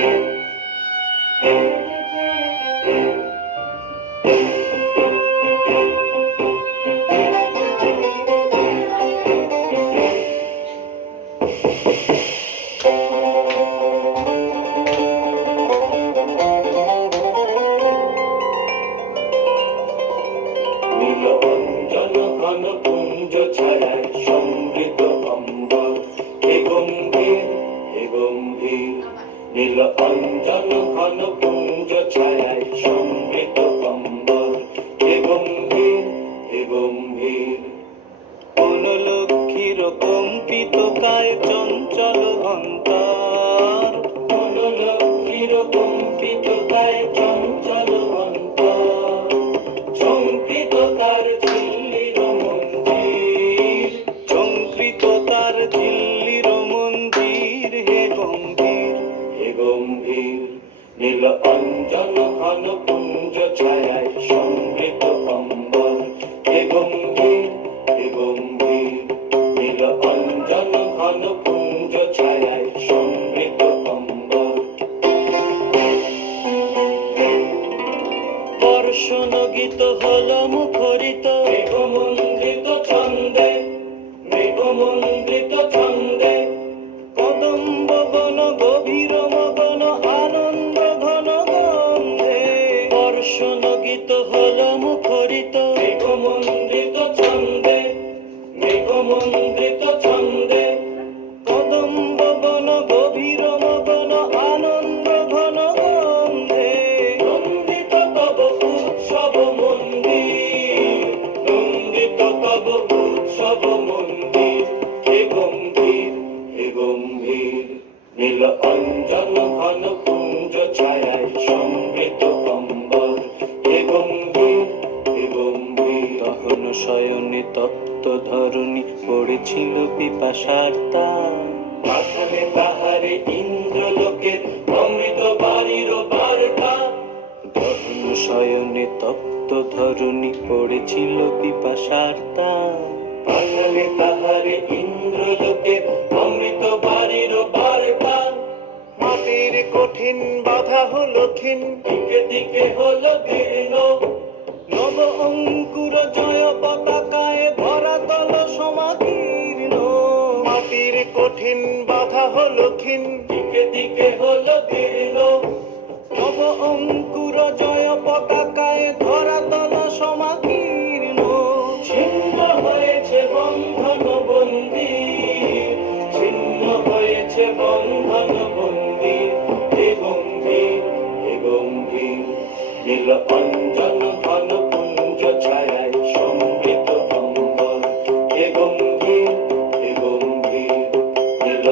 নীল অঞ্জন ঘন কুঞ্জ ছায়ায় সমৃত অম্বর, হে গম্ভীর হে গম্ভীর। নীল অঞ্জন ঘন কুঞ্জ ছায়ায় সমৃত অম্বর, হে গম্ভীর হে গম্ভীর। বনলক্ষ্মীর কম্পিত কায় চঞ্চল অন্তর, বনলক্ষ্মীর কম্পিত কায় চঞ্চল অন্তর, ঝঙ্কৃত তার ঝিল্লির মন্দির, ঝঙ্কৃত তার ঝিল্লির মন্দির, হে গম্ভীর হে গম্ভীর। নীল অঞ্জন ঘন কুঞ্জ ছায়ায় সমৃত অম্বর, হে গম্ভীর হে গম্ভীর। নীল অঞ্জন ঘন কুঞ্জ ছায়ায় সমৃত অম্বর। বর্ষণ গীত হল মুখরিত, মেঘমন্ডিত ছন্দে, মেঘমন্ডিত ছন্দে, কদম্ব বন গভীর মগন আনন্দ ঘন গন্ধে। বর্ষণ গীত হল মুখরিত, মেঘমন্ডিত ছন্দে, মেঘমন্ডিত ছন্দে, কদম্ব বন গভীর মগন আনন্দ ঘন গন্ধে। নন্দিত তব উৎসব মন্দির, নন্দিত তব উৎসব মন্দির, হে গম্ভীর হে গম্ভীর। নীল অঞ্জন ঘন কুঞ্জ ছায়ায় সমৃত অম্বর, হে গম্ভীর হে গম্ভীর। দহন শয়নে তপ্ত ধরণী পড়েছিল পিপাসার তান, পাঠালে তাহারে ইন্দ্রলোকের অমৃত বাড়ির বার্তা। দহন শয়নে তপ্ত ধরণী পড়েছিল পিপাসার তান। পাঠালে তাহারে ইন্দ্রলোকের অমৃত বাড়ির বার্তা। মাটির কঠিন বাধা হলো ক্ষীণ, দিকে দিকে হলো দীর্ণ, নব অঙ্কুর জয় পতাকায় ধরাতল সমাকীর্ণ। মাটির কঠিন বাধা হলো ক্ষীণ, দিকে দিকে হলো দীর্ণ, নব অঙ্কুর জয় পতাকায় ধরাতল সমাকীর্ণ। ছিন্ন হয়েছে বন্ধন বন্দির, ছিন্ন হয়েছে বন্ধন বন্দির, হে গম্ভীর হে গম্ভীর। নীল অঞ্জন ঘন কুঞ্জ ছায়ায় সমৃত অম্বর, হে গম্ভীর হে গম্ভীর। নীল